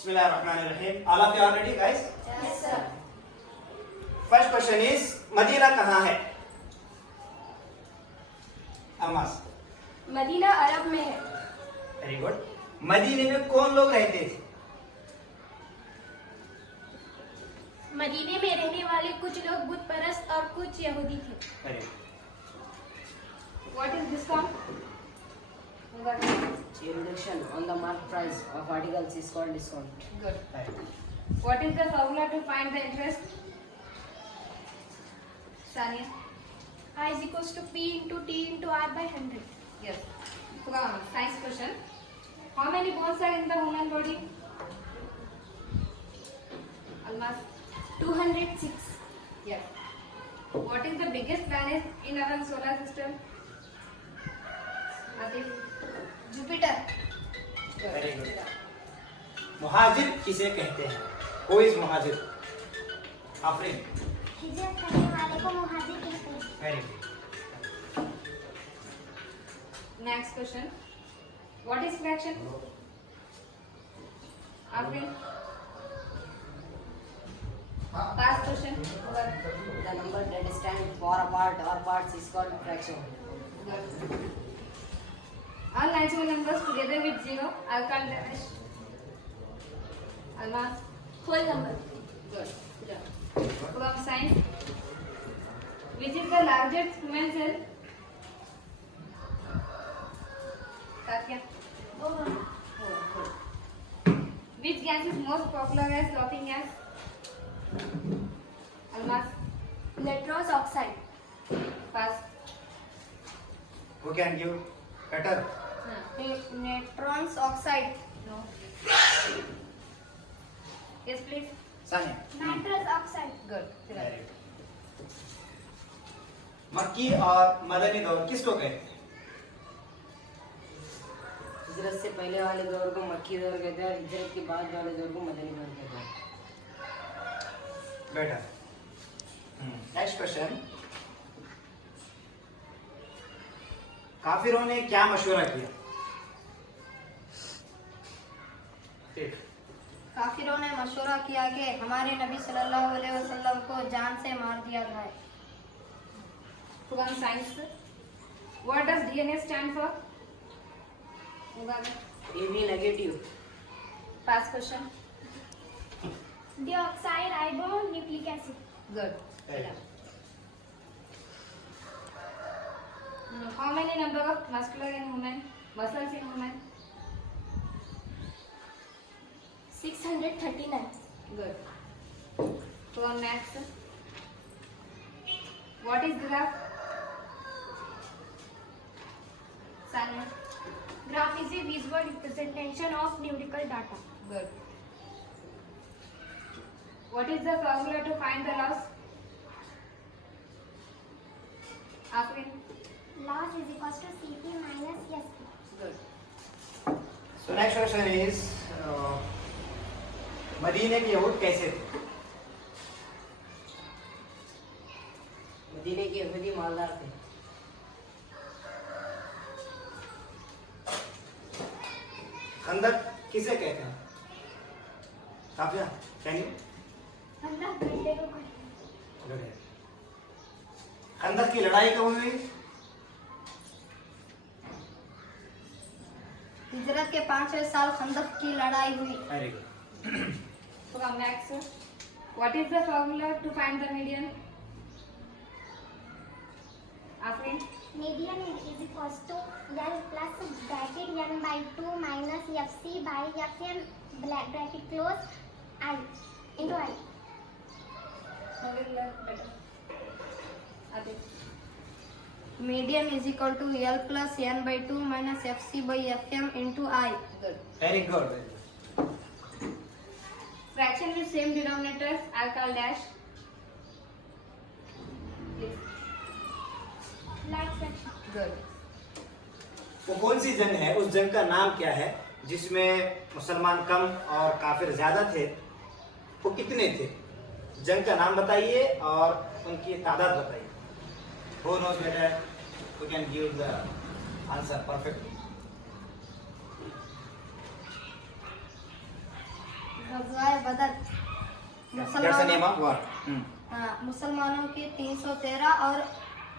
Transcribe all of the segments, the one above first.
Bismillahirrahmanirrahim. All of you are ready, guys? Yes, sir. First question is, Medina कहाँ है? अमास. Medina अरब में है. Very good. मदीने में कौन लोग रहते थे? मदीने में रहने वाले कुछ लोग बुत परस्त और कुछ यहूदी थे. Very good. What is discount? A reduction on the mark price of articles is called discount. Good. Very good. What is the formula to find the interest? Sania. I is equals to P into T into R by 100. Yes. Science question. How many bones are in the human body? Almost 206. Yes. What is the biggest planet in our solar system? Atif. Jupiter. Very good. मुहाजिर किसे कहते हैं? Who is मुहाजिर? Afreen. हिजरत करने वाले को मुहाजिर कहते हैं. Very good. Next question. What is fraction? Afrin. Past question. The number that stand far apart or parts is called fraction. All natural numbers together with zero are called dash. Almas. Whole number. Good. From science. Which is the largest human cell? Katya. Which gas is most popular as laughing gas? Almas. Nitrous oxide. Pass. Who can give better? Nitrous oxide. No. Yes, please. Sania. Nitrous oxide. Good. Very good. मक्की और मदनी दौर किसको कहते हैं? हिजरत से पहले वाले दौर को मक्की दौर कहते हैं और हिजरत के बाद वाले दौर को मदनी दौर कहते हैं. Better. Next question. काफिरों ने क्या मशवरा किया? ठीक. काफिरों ने मशवरा किया कि हमारे नबी सल्लल्लाहु अलैहि वसल्लम को जान से मार दिया जाए. From science. What does DNA stand for? AB negative. Past question. Deoxyribonucleic acid. Good. Right. How many number of muscular in women? Muscles in women? 639. Good. From next. What is graph? Sanya. Graph is a visual representation of numerical data. Good. What is the formula to find the loss? Afrin. Loss is equals to Cp minus Sp. Good. So next question is, मदीने के यहूद कैसे थे? मदीने के यहूदी मालदार थे. खंदक किसे कहते हैं? काफिया, can you? खंदक गड्ढे को कहते हैं. खंदक की लड़ाई कब हुई? हिजरत के 5वें साल खंदक की लड़ाई हुई. Very good. From next. What is the formula to find the median? Afrin. Median is equals to L plus bracket N by 2 minus Fc by Fm bracket close I into I. Who will learn better? Adit. Median is equal to L plus N by 2 minus Fc by Fm into I. Good. Very good. Fraction with same denominators are called dash. Please. Like fraction. Good. वो कौन सी जंग है? उस जंग का नाम क्या है जिसमें मुसलमान कम और काफिर ज्यादा थे? वो कितने थे? जंग का नाम बताइए और उनकी तादाद बताइए. Who knows better? Who can give the answer perfectly? Ghazwa बदर That's the name of war. मुसलमानों के 313 और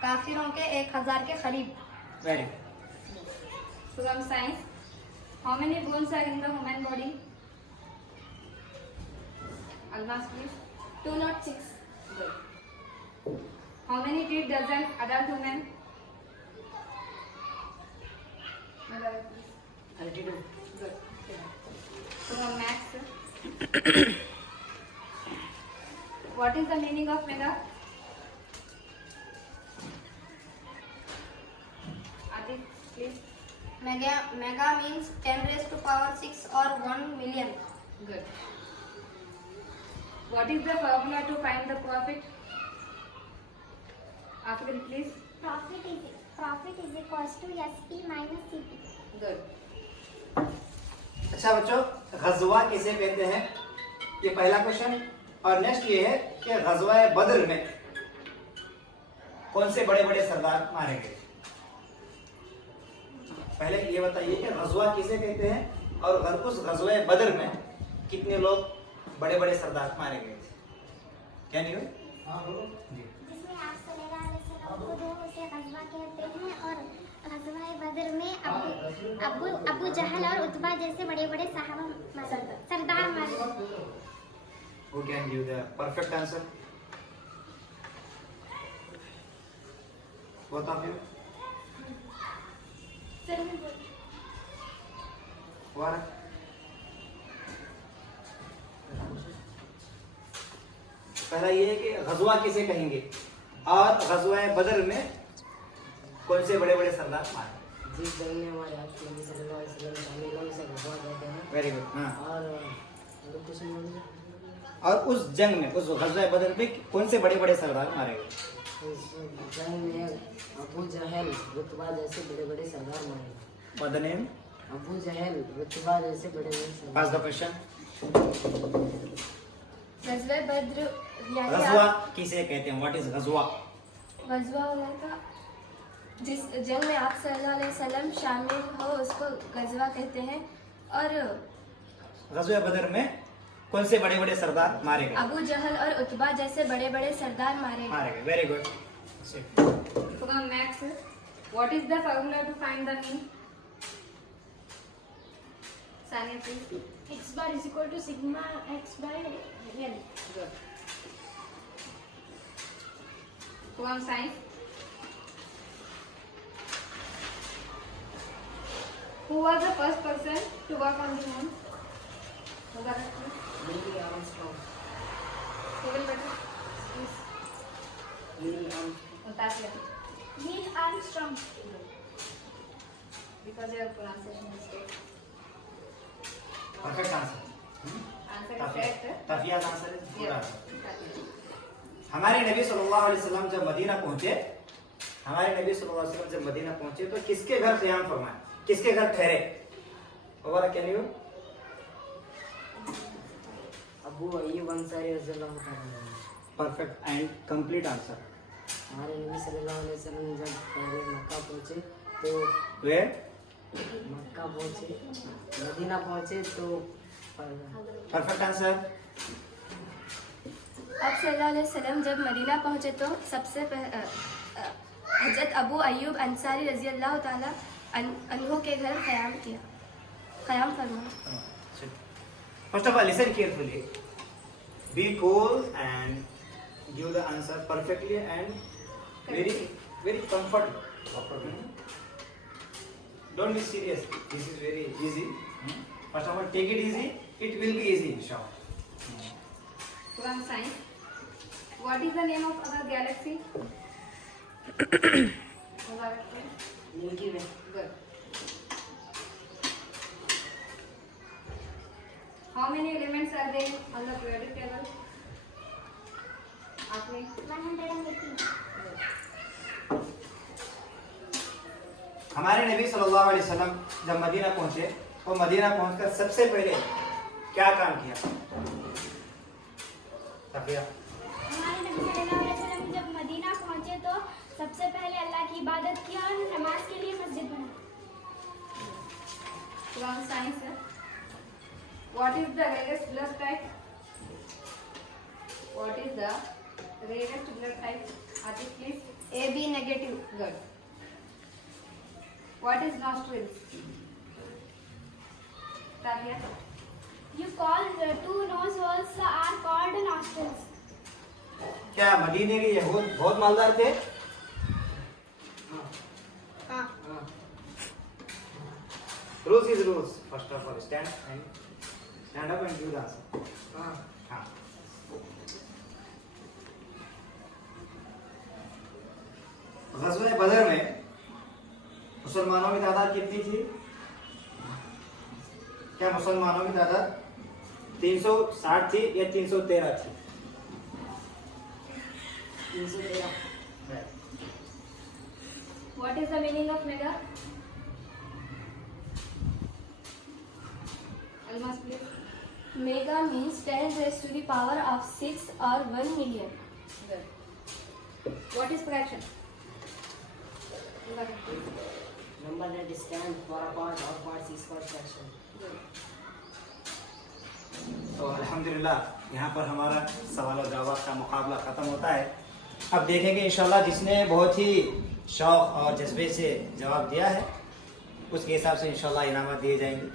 काफिरों के 1000 के करीब. Very. From science, how many bones are in the human body? Almas, please. 206. Good. How many teeth does an adult human? Altitude. Good. From maths. What is the meaning of mega? Atif, please. Mega means 10 raised to power 6 or 1 million. Good. What is the formula to find the profit? African, please. Profit is equals to SP minus CP. Good. अच्छा बच्चों, गजवा किसे कहते हैं, ये पहला question. और next ये है कि गजवा बद्र में कौन से बड़े बड़े सरदार मारे गए। पहले ये बताइए कि गजवा किसे कहते हैं और उस गजवा बद्र में कितने लोग बड़े बड़े सरदार मारे गए थे। क्या नहीं हुई? जी। जिसमें आप सल्लल्लाहु अलैहि वसल्लम को दो उसे गजवा कहते हैं और गजवा बद्र में अबू जहल और उतबा जैसे बड़े बड़े सरदार मारे। Who can give the perfect answer? Both of you? What? पहला ये है कि गजवा किसे कहेंगे और गजवा बद्र में कौन से बड़े बड़े सरदार मारे। जिस जंग में हमारे आप नबी सल्लल्लाहु अलैहि वसल्लम शामिल हुए उसे गजवा कहते हैं। Very good. हाँ। और और उस जंग में, उस गजवा बद्र में कौन से बड़े बड़े सरदार मारे गए। उस जंग में अबू जहल रुतबा जैसे बड़े बड़े सरदार मारे गए। What the name? अबू जहल रुतबा जैसे बड़े बड़े सरदार। Ask the question. गज़वा बद्र गजवा किसे कहते हैं? What is गजवा? गज़वा होगा जिस जंग में आप सल्लल्लाहु अलैहि वसल्लम शामिल हो उसको गज़वा कहते हैं। और गजवा बद्र में कौन से बड़े बड़े सरदार मारे गए। अबू जहल और उतबा जैसे बड़े बड़े सरदार मारे गए। Very good. From maths, what is the formula to find the mean? Sania, please. X bar is equal to sigma x by L. Good. From science, who was the first person to walk on the moon? Neil Armstrong. Even better. Please. Neil Armstrong. Tasya. Neil Armstrong. Because your pronunciation is correct. Perfect answer. Answer is correct. तफियाज answer है पूरा। Yes. हमारे नबी सल्लल्लाहु अलैहि वसल्लम जब Medina पहुंचे, तो किसके घर क़याम फरमाए, किसके घर ठहरे। और क्या नहीं हो? अबू अय्यूब अंसारी रज़ियल्लाहु ताला। Perfect and complete answer. हमारे नबी सल्लल्लाहु अलैहि वसल्लम जब पहले मक्का पहुंचे तो मदीना पहुंचे तो परफेक्ट आंसर। अब सल्लल्लाहु अलैहि वसल्लम जब मदीना पहुंचे तो सबसे हजरत अबू अय्यूब अंसारी रजी अल्लाह ताला अन्हु के घर क़याम फरमाया। First of all, listen carefully. Be cool and give the answer perfectly and very comfortable. Don't be serious. This is very easy. First of all, take it easy. It will be easy, inshallah. From science, what is the name of our galaxy? Milky way. Good. How many elements are there on the periodic table? आपने 118. हमारे नबी सल्लल्लाहु अलैहि वसल्लम जब Medina पहुंचे तो Medina पहुंचकर सबसे पहले क्या काम किया? सफिया। हमारे नबी सल्लल्लाहु अलैहि वसल्लम जब मदीना पहुंचे तो सबसे पहले अल्लाह की इबादत की और नमाज के लिए मस्जिद बनाई। From science, What is the rarest blood type? What is the rarest blood type? Atik, please. AB negative. Good. What is nostrils? Talia. You call the two nose holes are called nostrils. क्या मदीने के यहूद बहुत मालदार थे? हाँ Rules is rules. First of all, stand up and give the answer. हाँ हाँ. ग़ज़वे बदर में मुसलमानों की तादाद कितनी थी? क्या मुसलमानों की तादाद 360 थी या 313 थी? 313. What is the meaning of mega? Almas, please. Mega means 10 raised to the power of 6 or 1 million. Good. What is fraction? Number that stands for a part of parts is called fraction. Good. तो अल्हम्दुलिल्लाह यहाँ पर हमारा सवाल और जवाब का मुकाबला ख़त्म होता है। अब देखेंगे इंशाल्लाह जिसने बहुत ही शौक़ और जज्बे से जवाब दिया है उसके हिसाब से इंशाल्लाह इनामत दिए जाएंगे।